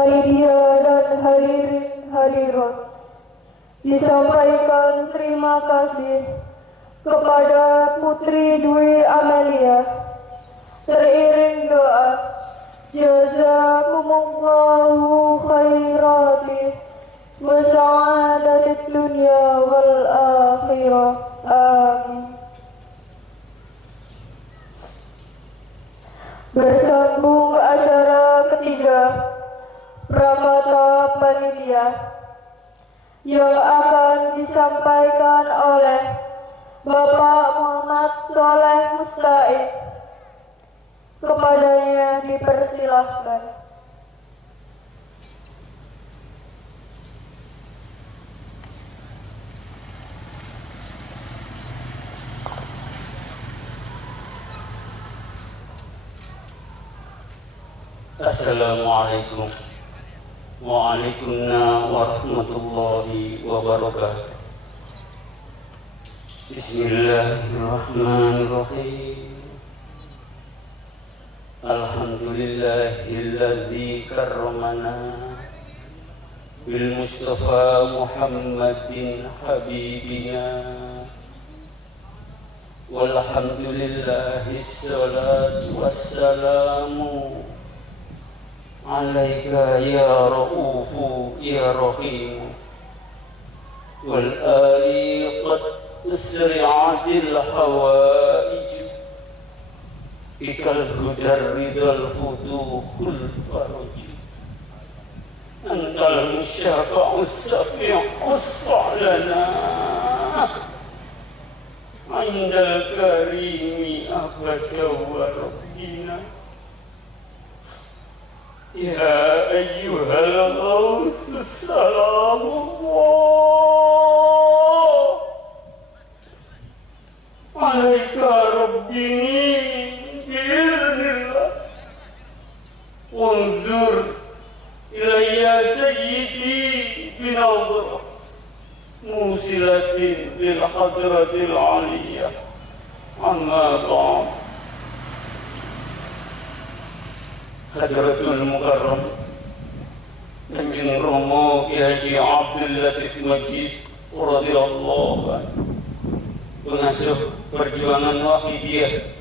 panitia dan hadirin hadirat, disampaikan terima kasih kepada Putri Dwi Amelia, teriring doa jazakumullahu khairati wa sa'adatid dunya wal akhirah, amin. Bersambung acara ketiga Prakata Panitia yang akan disampaikan oleh Bapak Muhammad Soleh Musta'id. Kepadanya dipersilahkan. Assalamualaikum warahmatullahi wabarakatuh. Bismillahirrahmanirrahim. Alhamdulillahilladzi karramana bil Mustafa Muhammadin habibina. Walhamdulillahi salatu wassalamu alaika ya ra'ufu ya rahim. Wal ali qad usri'atil hawaij ikal hudar ridal futuhul faruj. Antal musyafa'us safi'us fa'lana indal karimi abada wa rabbina. Ya ayyuhal ghaus salamullah alaika rabbi biiznillah wanzur ilayya sayyidi binadhra musilatin lil hadratil aliyah, amma ba'd. Hadratul Mukarram Kanjeng Romo Ki Haji Abdul Latif Majid radhiyallahu anhu, pengasuh perjuangan Wahidiyah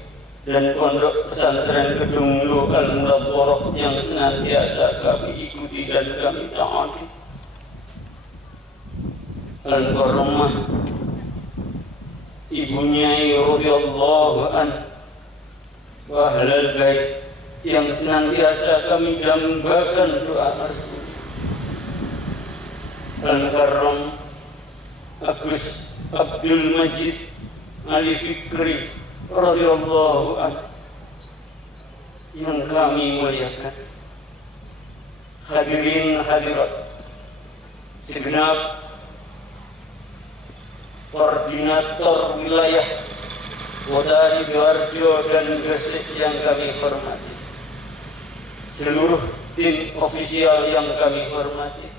dan pondok pesantren Gedung Lu Al-Munawwarah yang senantiasa kami ikuti dan kami taati. Al-Mukarramah ibunya radhiyallahu anhu wa ahlal bait yang senantiasa kami dambakan doa Rasul. Al-Mukarram Agus Abdul Majid Ali Fikri radhiyallahu anhu yang kami muliakan. Hadirin hadirat, segenap koordinator wilayah Kota Sidoarjo dan Gresik yang kami hormati, seluruh tim ofisial yang kami hormati,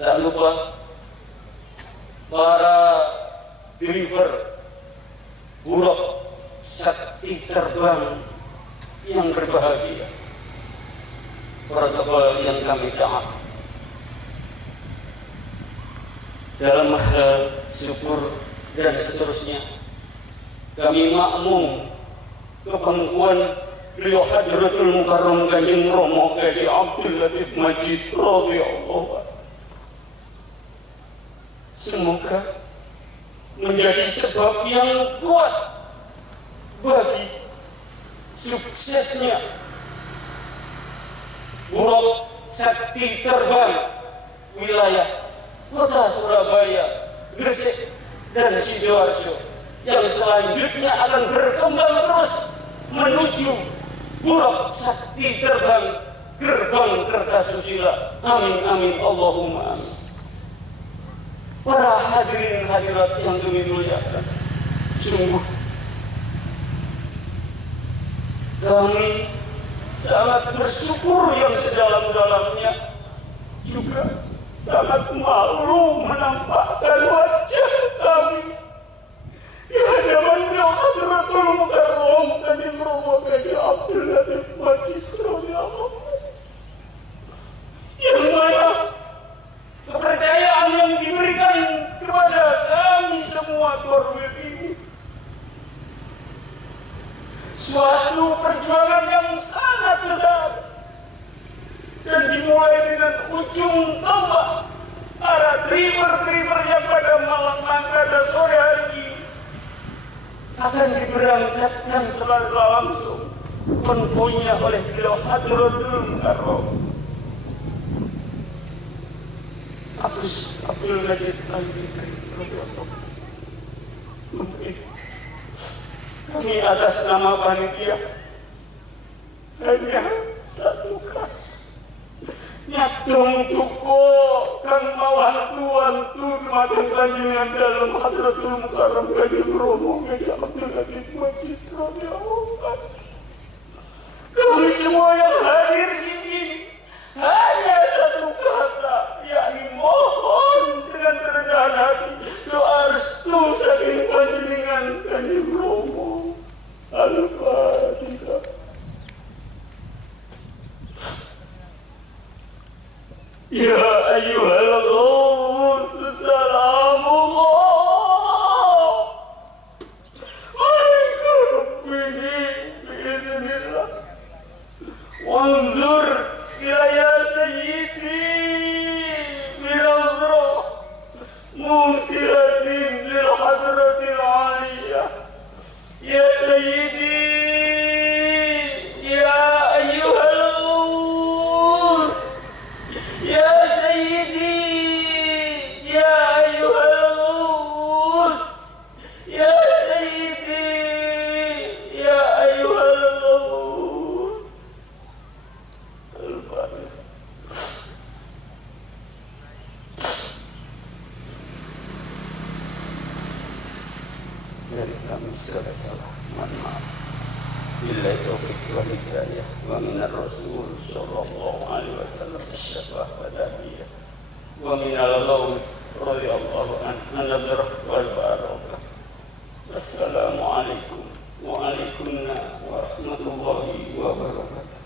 tak lupa para driver buruk sakti terbang yang berbahagia, protokol yang kami taat. Dalam hal syukur dan seterusnya, kami makmum kepangkuan beliau Hadratul Mukarram Kanjeng Romo Ki Haji Abdul Latif Majid radhiyallahu anhu. Semoga menjadi sebab yang kuat bagi suksesnya buruk sakti terbang wilayah Kota Surabaya, Gresik, dan Sidoarjo yang selanjutnya akan berkembang terus menuju buruk sakti terbang gerbang Kertasusila. Amin amin Allahumma amin. Para hadirin hadirat yang kami muliakan, sungguh kami sangat bersyukur yang sedalam-dalamnya, juga sangat malu menampakkan wajah kami di hadapan beliau Hadratul Mukarram Kanjeng Romo Ki Haji Abdul Latif Majid radhiyallahu anhu. sampai dengan ujung tombak. Para driver-driver yang pada malam pada sore hari akan diberangkatkan secara langsung konvoinya oleh beliau Hadratul Mukarram Abdul Majid Al-Fikri. Kami atas nama panitia hanya satu kali nyatung tuko kang mawantu dumateng panjenengan dalam Hadratul Mukarram Kanjeng Rama Haji Abdul Latif Majid radhiyallahu anhu. Kami semua yang hadir sini hanya satu kata, yakni mohon dengan kerendahan hati doa restu saking panjenengan Kanjeng Rama. Al-Fatihah. Ya ayyuhal ghaus salamullah alaika rabbini biiznillah wanzur ila ya sayyidi binazra musilatin lil hadratil aliyah ya sayyidi ya ayyuhal ghaus ya sayyidi ya ayyuhal ghaus ya sayyidi ya ayyuhal ghaus. Al-Fatihah. Dari kami segala salah, mohon maaf. Billahi taufiq wal hidayah wa minar rasul sallallahu alaihi wasallam syafa'ah wa tadiyah wa minal ghaus radhiyallahu an-nadhr wal barakah. Assalamualaikum wa alaikumsalam warahmatullahi wabarakatuh.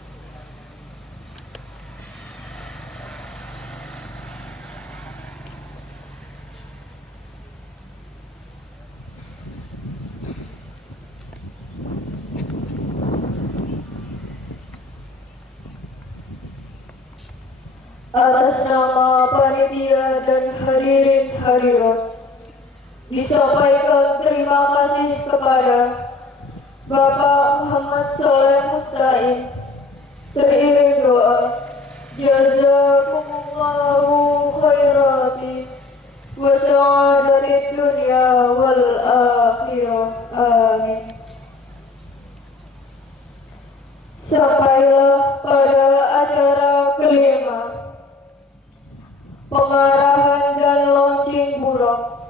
Atas nama panitia dan hadirin hadirat, disampaikan terima kasih kepada Bapak Muhammad Saleh Musta'in. Teriring doa, jazakumullahu khairati wa sa'adatid dunya wal akhirah. Amin. Sampailah pada acara kelima, pengarahan dan launching buruk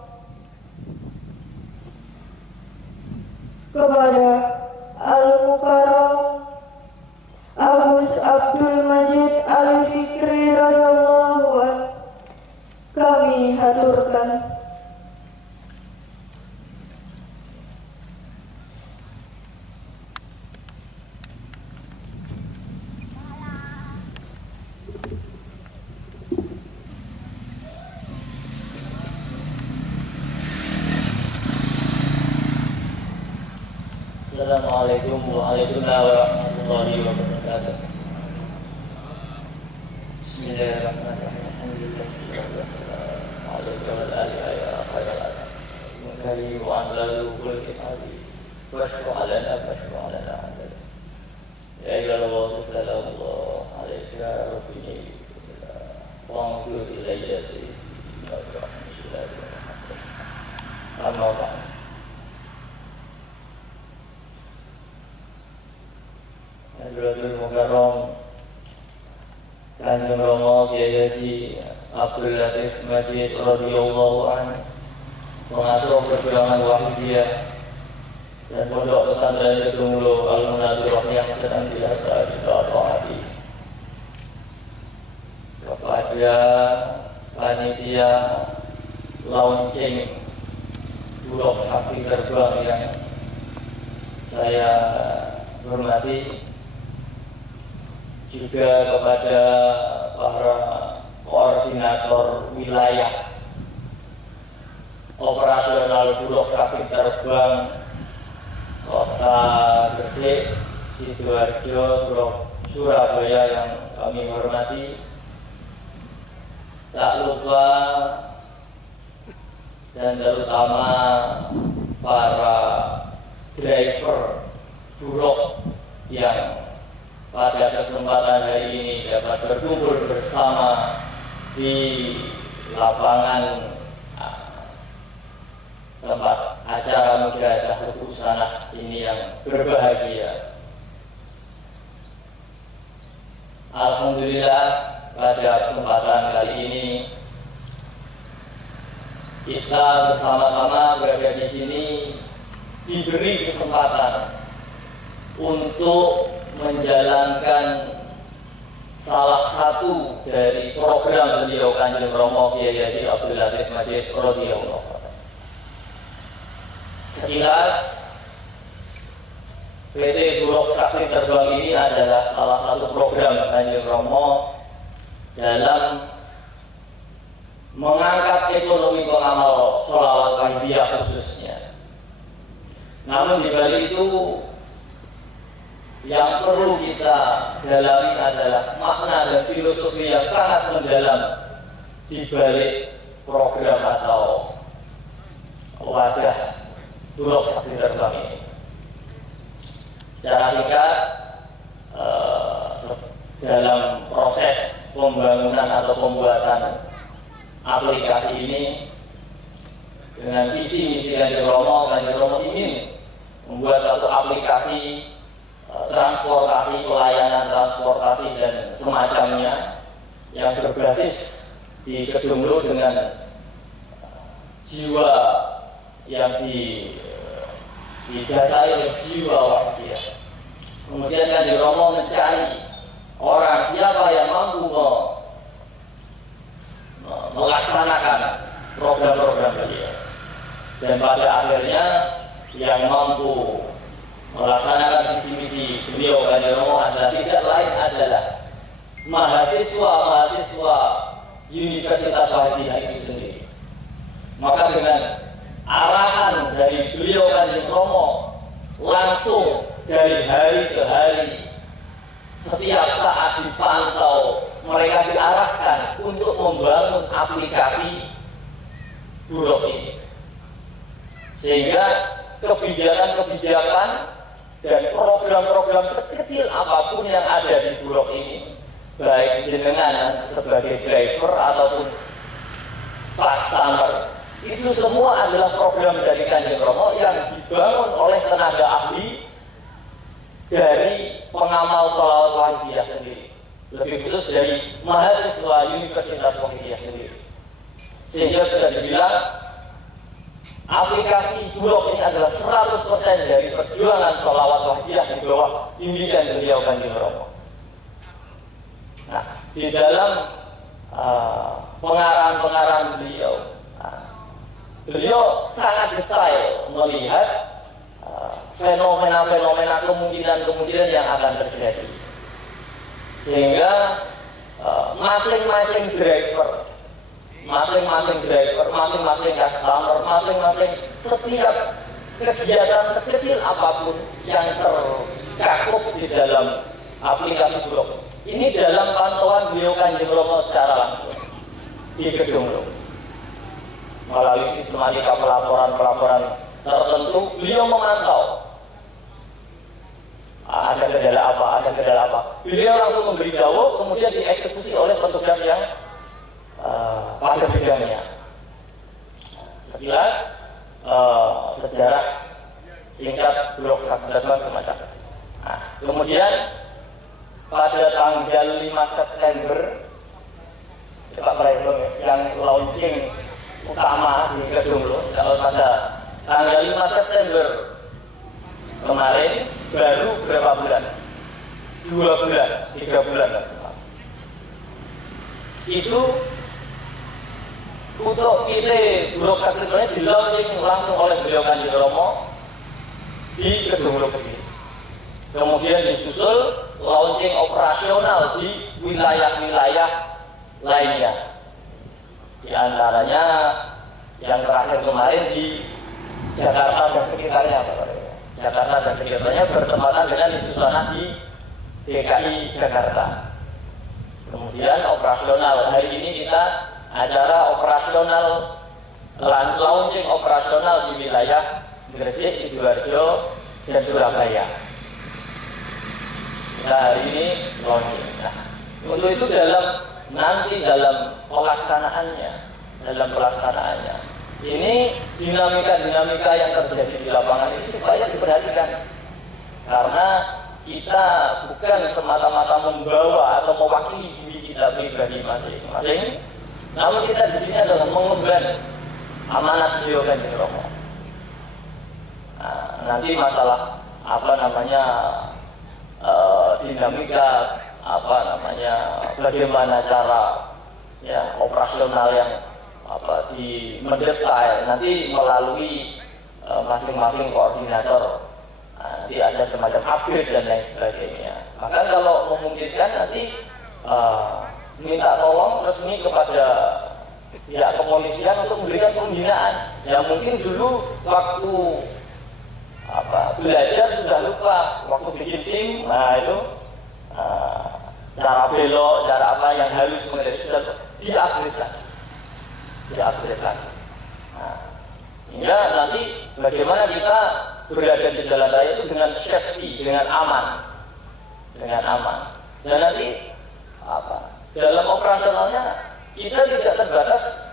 kepada Al-Mukarram Agus Abdul Majid Al-Fikri radhiyallahu anhu kami haturkan. Assalamualaikum warahmatullahi wabarakatuh. Bismillahirrahmanirrahim. Hadratul Mukarram Kanjeng Rama Kyai Haji Abdul Latif Majid radhiyallahu anhu, pengasuh perjuangan Wahidiyah dan pondok pesantren Kedunglo Al-Munadzirah yang sedang biasa kita taati, kepada panitia launching Bulog Sapi Terbang yang saya hormati, juga kepada para koordinator wilayah operasional Bulog Sapi Terbang Kota Gresik, Sidoarjo, Surabaya yang kami hormati, tak lupa dan terutama para driver buruk yang pada kesempatan hari ini dapat berkumpul bersama di lapangan tempat acara mujahadah Usanah ini yang berbahagia. Alhamdulillah pada kesempatan kali ini kita bersama-sama berada di sini diberi kesempatan untuk menjalankan salah satu dari program beliau Kanjeng Romo Kiai Haji Abdul Latif Majid radhiyallahu anhu. Sekilas PT Buruk Sakti Terbang ini adalah salah satu program Kanjeng Romo dalam mengangkat ekonomi pengamal sholawat Wahidiyah khususnya. Namun di balik itu yang perlu kita dalami adalah makna dan filosofi yang sangat mendalam di balik program atau wadah Buruk Sakti Terbang ini. Secara singkat, dalam proses pembangunan atau pembuatan aplikasi ini dengan visi misi Kanjeng Romo ingin membuat satu aplikasi transportasi, pelayanan transportasi dan semacamnya yang berbasis di Kedunglo dengan jiwa yang didasari oleh jiwa Wahidiyah. Kemudian Kanjeng Romo mencari orang siapa yang mampu melaksanakan program-program beliau, dan pada akhirnya yang mampu melaksanakan visi-misi beliau Kanjeng Romo adalah tidak lain adalah mahasiswa Universitas Wahidiyah itu sendiri. Maka dengan arahan dari beliau Kanjeng Romo langsung dari hari ke hari, setiap saat dipantau mereka diarahkan untuk membangun aplikasi Buruk ini, sehingga kebijakan-kebijakan dan program-program sekecil apapun yang ada di Buruk ini, baik jenengan sebagai driver ataupun customer, itu semua adalah program dari Kanjeng Romo yang dibangun oleh tenaga ahli dari pengamal sholawat Wahidiyah sendiri, lebih khusus dari mahasiswa Universitas Wahidiyah sendiri, sehingga bisa dibilang aplikasi Buruk ini adalah 100% dari perjuangan sholawat Wahidiyah di bawah bimbingan beliau Kanjeng Romo. Nah, di dalam pengarahan beliau, beliau sangat detail melihat fenomena-fenomena kemungkinan yang akan terjadi, sehingga masing-masing driver, masing-masing customer, masing-masing setiap kegiatan sekecil apapun yang tercakup di dalam aplikasi Buruk ini dalam pantauan beliau Kanjeng Romo secara langsung di Kedunglo. Melalui sistematika pelaporan tertentu, beliau memantau ada kendala apa. Beliau langsung memberitahu, kemudian dieksekusi oleh petugas yang pada bidangnya. Sekilas sejarah singkat Buruk Sakti Terbang semacam. Nah, kemudian pada tanggal 5 September Pak Prayogo yang launching utama di Kedunglo, pada tanggal 5 September kemarin, baru berapa bulan? 2 bulan, 3 bulan. Itu untuk PT Buruk Sakti Terbang di launching langsung oleh beliau Kanjeng Romo di Kedunglo ini. Kemudian disusul launching operasional di wilayah-wilayah lainnya. Di antaranya yang terakhir kemarin di Jakarta dan sekitarnya, Jakarta dan sekitarnya bertempatan dengan Usanah di DKI Jakarta. Kemudian operasional hari ini kita acara operasional launching operasional di wilayah Gresik, Sidoarjo, dan Surabaya. Nah, hari ini launching. Nah, untuk itu dalam pelaksanaannya, ini dinamika yang terjadi di lapangan ini supaya diperhatikan, karena kita bukan semata-mata membawa atau mewakili diri kita pribadi masing-masing, namun kita di sini adalah mengemban amanat beliau Kanjeng Rama. Nah, nanti masalah dinamika bagaimana cara ya operasional yang mendetail nanti melalui masing-masing koordinator. Nanti ada semacam upgrade dan lain sebagainya. Bahkan kalau memungkinkan nanti minta tolong resmi kepada pihak kepolisian untuk memberikan pembinaan. Ya mungkin dulu waktu belajar sudah lupa, waktu bikin SIM, nah itu cara belok, cara apa yang halus mengenai sudah diupgrade-kan. Nah, hingga nanti bagaimana kita berada di jalan raya itu dengan safety, dengan aman. Dan nanti dalam operasionalnya kita tidak terbatas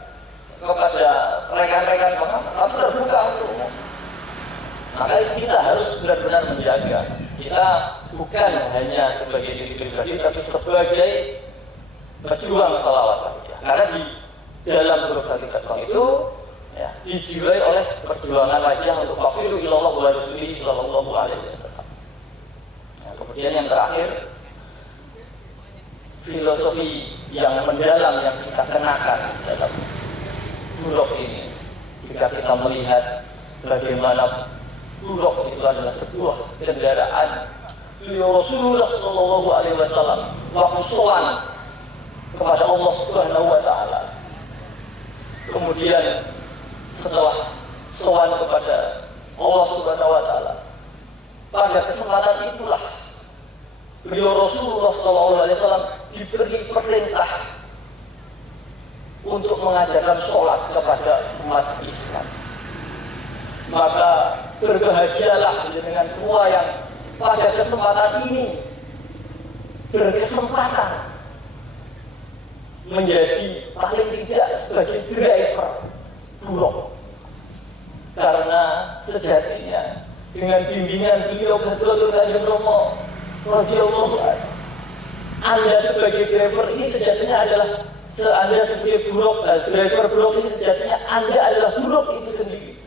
kepada rekan-rekan pengamat, tapi terbuka untuk umum. Maka kita harus benar-benar menjaga. Kita bukan hanya sebagai diri pribadi, tapi sebagai pejuang sholawat wajah. Karena di dalam huruf Al-Fatihah itu ya, dijiwai oleh perjuangan wajah untuk kafiru ilallah wa rasulihi sallallahu alaihi wasallam. Nah, kemudian yang terakhir, filosofi yang mendalam yang kita kenakan dalam bulog ini. Jika kita melihat bagaimana bulog itu adalah sebuah kendaraan beliau Rasulullah sallallahu alaihi wasallam waktu sowan kepada Allah Subhanahu wa taala. Kemudian setelah sowan kepada Allah Subhanahu wa taala, pada kesempatan itulah beliau Rasulullah sallallahu alaihi wasallam diberi perintah untuk mengajarkan sholat kepada umat Islam. Maka berbahagialah dengan semua yang pada kesempatan ini berkesempatan menjadi paling tidak sebagai driver bulog, karena sejatinya dengan bimbingan beliau Kanjeng Rama radhiyallahu anhu, Anda sebagai driver ini sejatinya adalah Anda sebagai bulog, driver bulog ini sejatinya Anda adalah bulog itu sendiri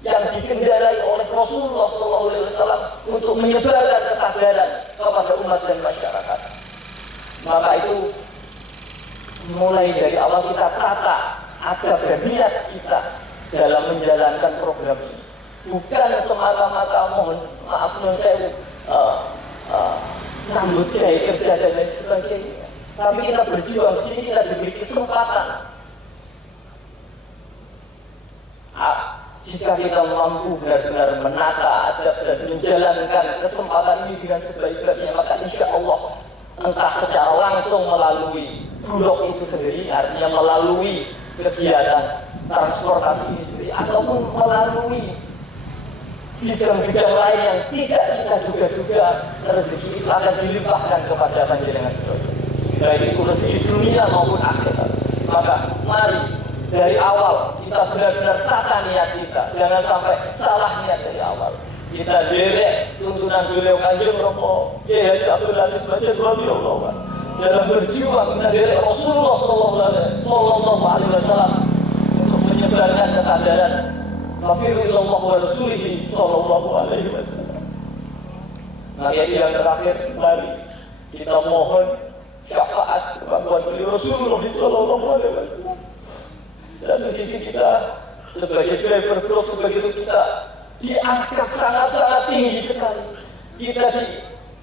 yang dikendarai oleh Rasulullah SAW untuk menyebarkan kesadaran kepada umat dan masyarakat. Maka itu mulai dari awal kita tata adab dan niat kita dalam menjalankan program ini, bukan semata-mata mohon maaf saya rambut gaya kerja dan lain sebagainya, tapi kita berjuang. Sini kita diberi kesempatan. Jika kita mampu benar-benar menata adab dan menjalankan kesempatan ini dengan sebaik-baiknya, maka insya Allah entah secara langsung melalui bulog itu sendiri, artinya melalui kegiatan transportasi ini sendiri, ataupun melalui bidang-bidang lain yang tidak kita duga-duga, rezeki itu akan dilimpahkan kepada panjenengan sekalian, baik itu rezeki dunia maupun akhirat. Maka mari dari awal kita benar-benar tata niat kita, jangan sampai salah niat dari awal. Kita derek tuntunan beliau Kanjeng Rama Kiai Haji Abdul Latif Bajar radhiyallahu anhu dalam berjuang, kita derek Rasulullah sallallahu alaihi wasallam untuk menyebarkan kesadaran kafiru ilallah wa rasulihi sallallahu alaihi wasallam. Nah, yang terakhir, mari kita mohon syafaat kepada beliau Rasulullah sallallahu alaihi wasallam. Satu sisi kita sebagai driver bulog sebagai itu kita diangkat sangat-sangat tinggi sekali. Kita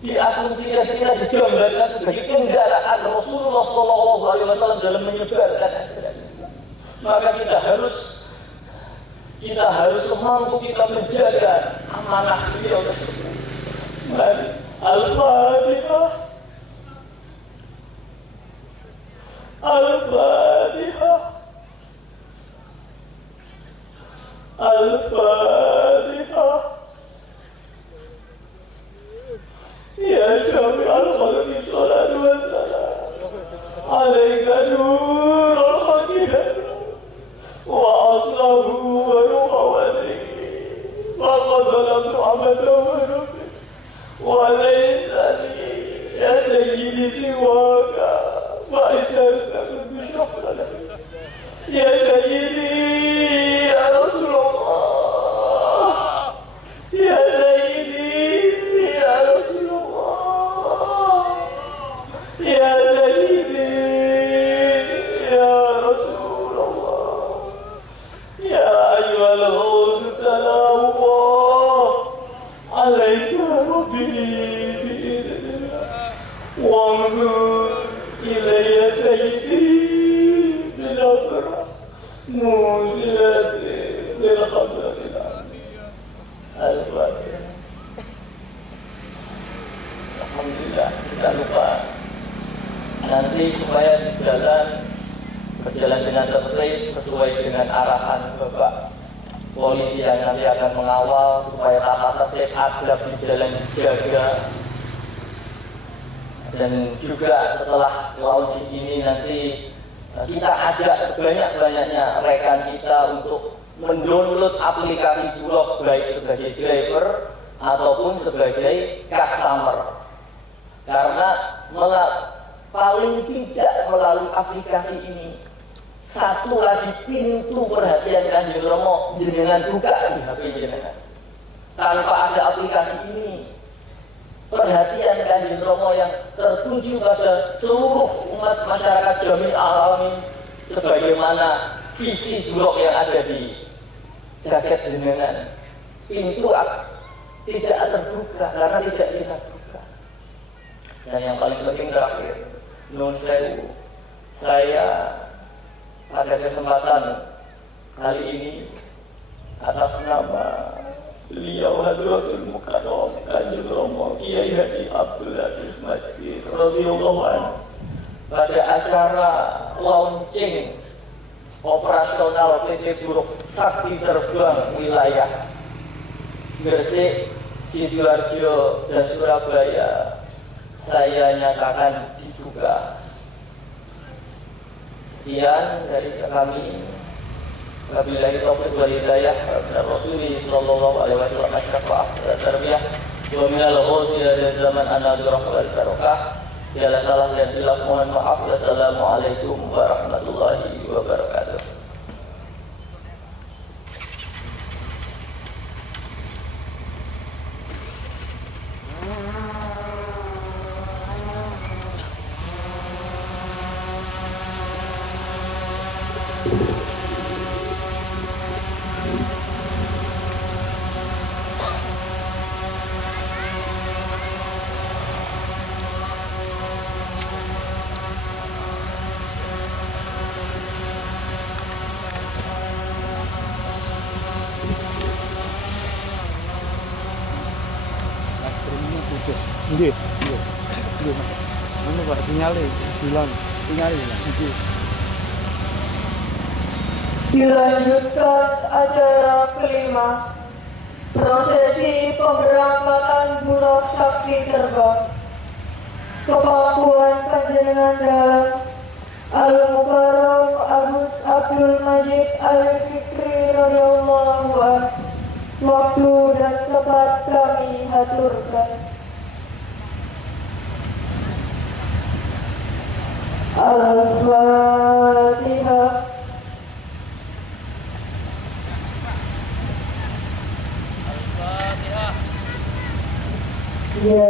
diasumsikan, kita digambarkan sebagai kendaraan Rasulullah SAW dalam menyebarkan ajaran Islam. Maka kita harus mampu kita menjaga amanah beliau tersebut. Mari Al-Fatihah. نور الحقيقة وأصله ويقوله فقد ظلمت عبده ونفسي وليس لي يا سيدي سواك فإنك كنت شكرا يا سيدي يا رسول الله يا سيدي يا رسول الله يا سيدي يا رسول الله يا أيها الغوث سلام الله عليك ربي بإذن الله وانظر إلي سيدي بنظرة موجلة للخبر الفاتحة. Alhamdulillah, tidak lupa nanti supaya berjalan dengan tertib sesuai dengan arahan Bapak polisi yang nanti akan mengawal supaya tata tertib adab di jalan dijaga. Dan juga setelah launching ini nanti kita ajak sebanyak-banyaknya rekan kita untuk mendownload aplikasi Bulog baik sebagai driver ataupun sebagai customer. Karena paling tidak melalui aplikasi ini satu lagi pintu perhatian Kanjeng Rama jenengan buka di HP jenengan. Tanpa ada aplikasi ini, perhatian Kanjeng Rama yang tertuju pada seluruh umat masyarakat Jamil Alamin sebagaimana visi Bulog yang ada di jaket jenengan, pintu tidak terbuka karena tidak kita buka. Dan yang paling penting terakhir, nun sewu, saya pada kesempatan kali ini atas nama beliau Hadratul Mukarram Kanjeng Rama Kiai Haji Abdul Latif Majid radhiyallahu anhu pada acara launching operasional PT Bulog Sakti Terbang wilayah Gresik, Sidoarjo dan Surabaya saya nyatakan dibuka. Sekian dari kami. Wabillahi taufiq wal hidayah. Rasulullah sallallahu alaihi wasallam asyrafah tarbiyah wa minal ghusli dari zaman an-nadrah wal barakah. Segala salah dan hilaf mohon maaf. Wassalamualaikum warahmatullahi wabarakatuh. Nggih. Nggih. Anu Pak sinyale bilang, sinyale nggih. Dilanjutkan acara kelima, prosesi pemberangkatan Bulog Sakti Terbang ke pangkuan panjenengan dalam Al-Mukarram Agus Abdul Majid Al-Fikri radhiyallahu anhu. Waktu dan tempat kami haturkan. Al-Fatihah. Ya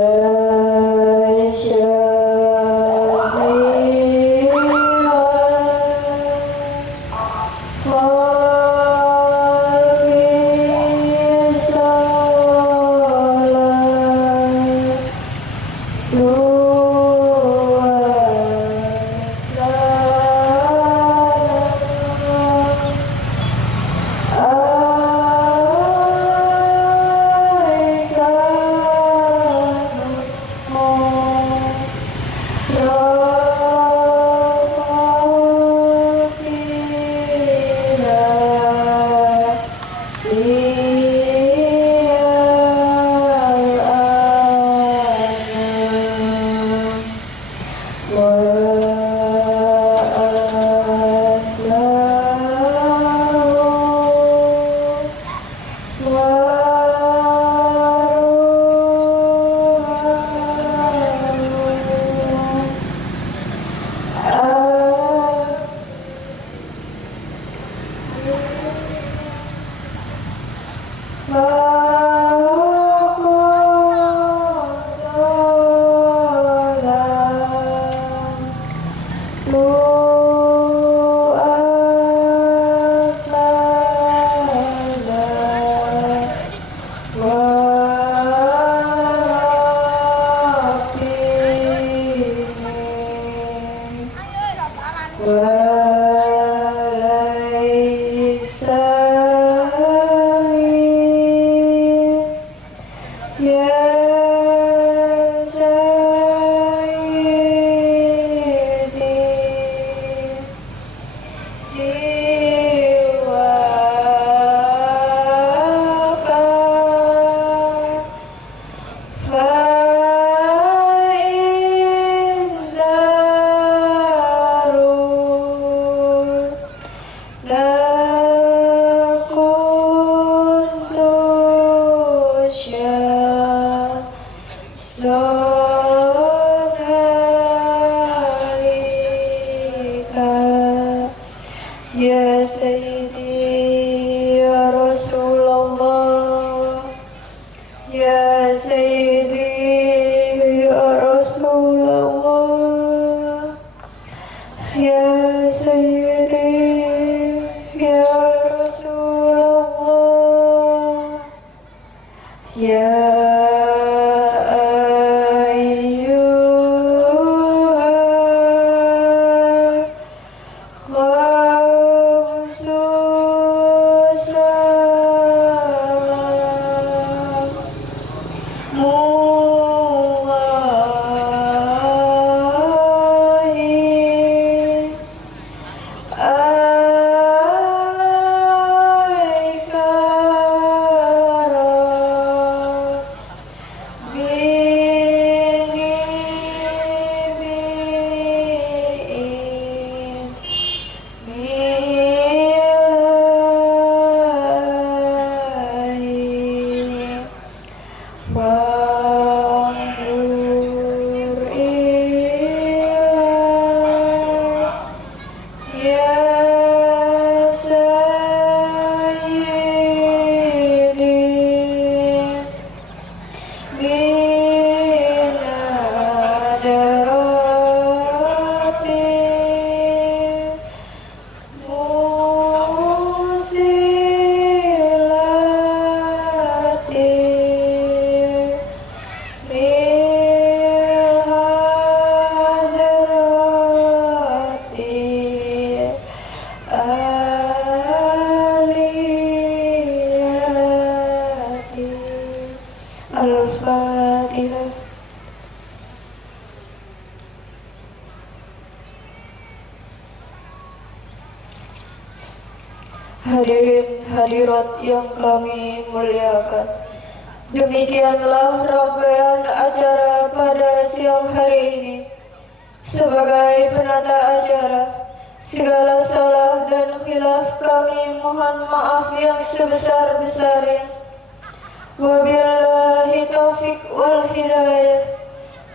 Ya Sayyidi ya Rasulullah, Ya Sayyidi ya Rasulullah, Ya Sayyidi ya Rasulullah, Ya Al-Fatihah. Hadirin hadirat yang kami muliakan, demikianlah rangkaian acara pada siang hari ini. Sebagai penata acara, segala salah dan khilaf kami mohon maaf yang sebesar-besarnya. Wabillahi taufiq wal hidayah.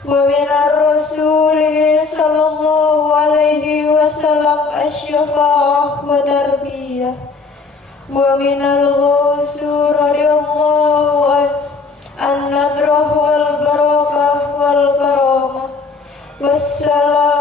Wa minar rasulih sallallahu alaihi wasallam asy-syafa'ah wa tarbiyah. Wa minal ghusur radiyallahu an nadrah wal barakah wal karamah. Wassalam.